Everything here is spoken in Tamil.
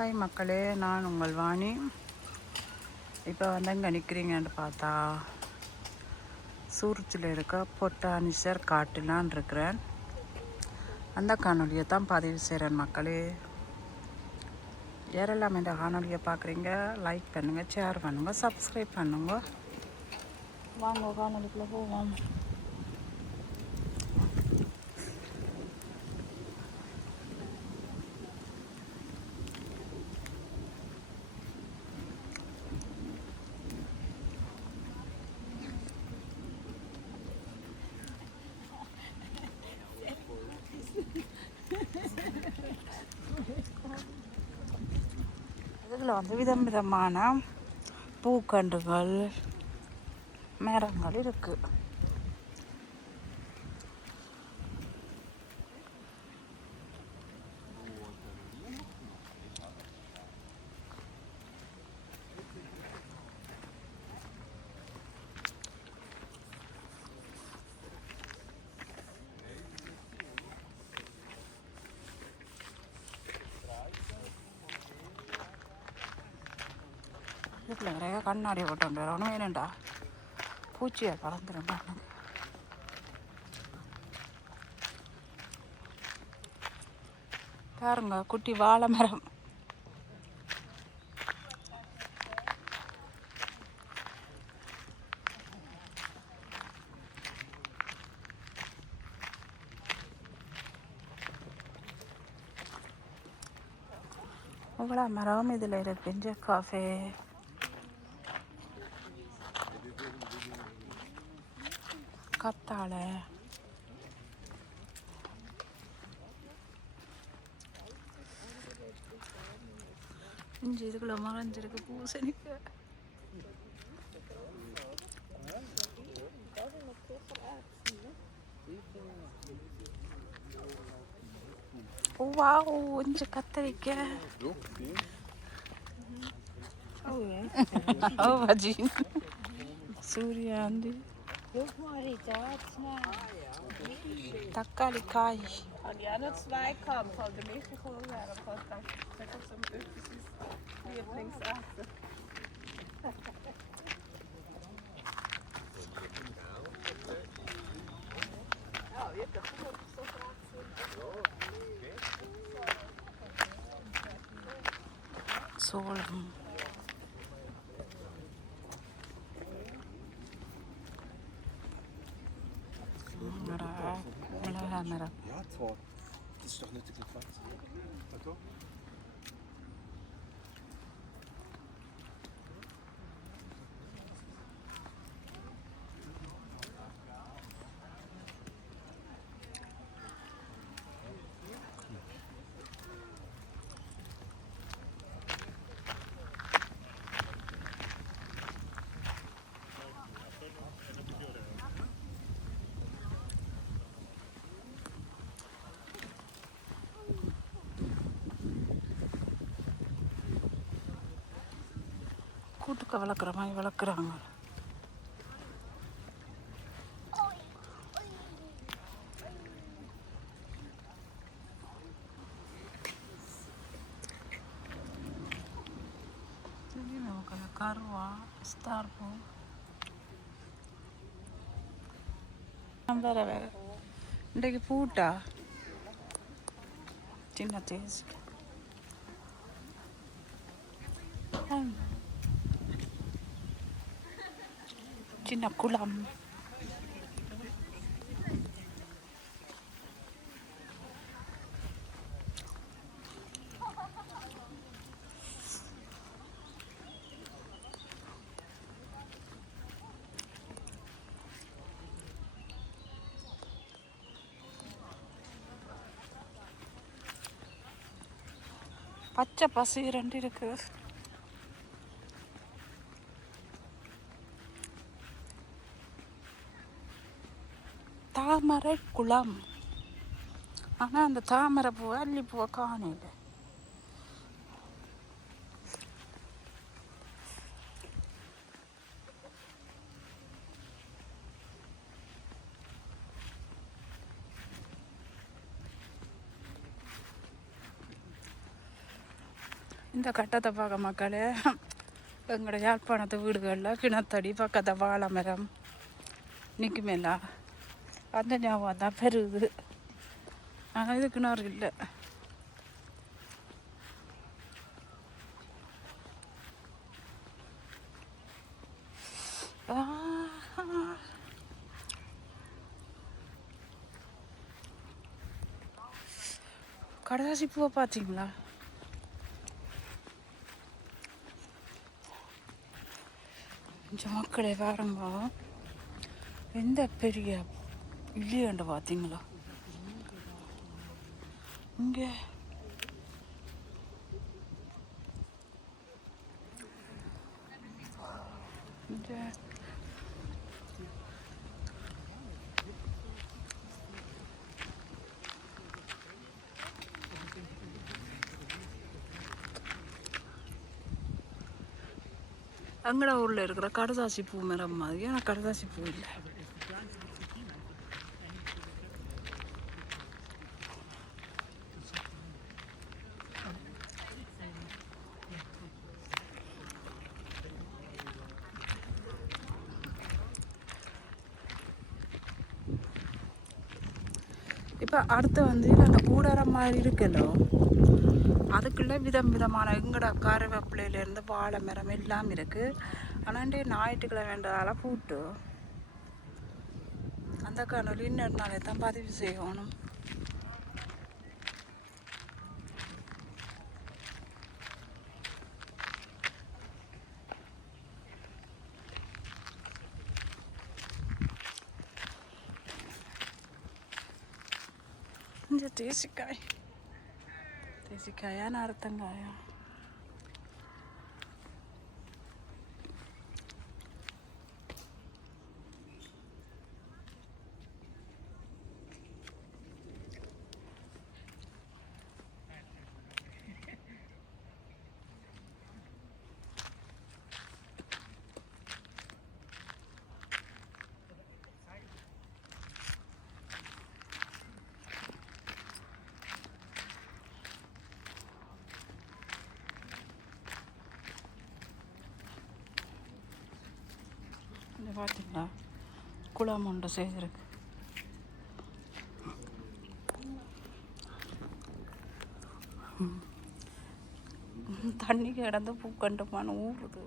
ஹாய் மக்களே, நான் உங்கள் வாணி. இப்போ வந்து எங்கே நிற்கிறீங்கன்னு பார்த்தா சூரத்தில் இருக்க பொட்டானிசர் காட்டிலான் இருக்கிறேன். அந்த காணொலியை தான் பதிவு செய்கிறேன் மக்களே. யாரெல்லாம் இந்த காணொலியை பார்க்குறீங்க, லைக் பண்ணுங்கள், ஷேர் பண்ணுங்கள், சப்ஸ்கிரைப் பண்ணுங்க. வாங்க காணொலிக்குள்ளே போவோம். இதில் வந்து விதம் விதமான பூக்கன்றுகள் மரங்கள் இருக்குது. வீட்டில் நிறைய கண்ணாடி போட்டு வரணும். வேணுண்டா பூச்சியை கலந்துரும். பாருங்க, குட்டி வாழை மரம். இவ்வளோ மரம் இதில் இருக்கு. காஃபே கத்தாழை, இஞ்சி இதுக்குள்ள மறைஞ்சிருக்கு பூசணிக்கு. வாவ், இஞ்சி கத்தரிக்காய். ஓ பஜ்ஜி, சூரியாந்தி, தக்காளி காய். சோளம், மிளகாய் மரம். கூட்டுக்க வளர்க்குற மாதிரி வளர்க்குறாங்க. கருவா, ஸ்டார் பூ. வேற வேற இன்றைக்கு பூட்டா சின்ன தேஸ். சின்ன குளம். பச்சை பசி ரெண்டு இருக்கு. தாமரை குளம். ஆனால் அந்த தாமரை பூவை அள்ளி பூவை காணல. இந்த கட்டத்தை பார்க்க மக்களே எங்களோட யாழ்ப்பாணத்து வீடுகளில் கிணத்தடி பக்கத்தை வாழை மரம் நிற்குமேலா அந்த ஞாபகம் தான் பெருகுது. ஆனால் இது கிணறு இல்லை. கடதாசி பூவை பார்த்தீங்களா? கொஞ்சம் மக்களே பாருங்க, எந்த பெரிய இல்லையண்டு பார்த்தீங்களா? இங்கே அங்கட ஊரில் இருக்கிற கடதாசி பூ மரம் மாதிரி, ஆனால் கடதாசி பூ இல்லை. இப்போ அடுத்து வந்து அந்த கூடாரம் மாதிரி இருக்குல்லோ, அதுக்குள்ளே விதம் விதமான எங்கட கருவேப்பிலையிலேருந்து வாழை மரம் எல்லாம் இருக்குது. ஆனால் ஞாயிற்றுக்கிழமை வேண்டதால பூட்டு அந்த காணொலி இன்னொரு நாளே தான் பதிவு செய்யணும். இந்த தேசிக்காயா நார்த்தங்காயா? பார்த்தீங்களா, குளம் ஒன்று செய்திருக்கு. தண்ணி கிடந்து பூக்கண்டுமான ஊறுது.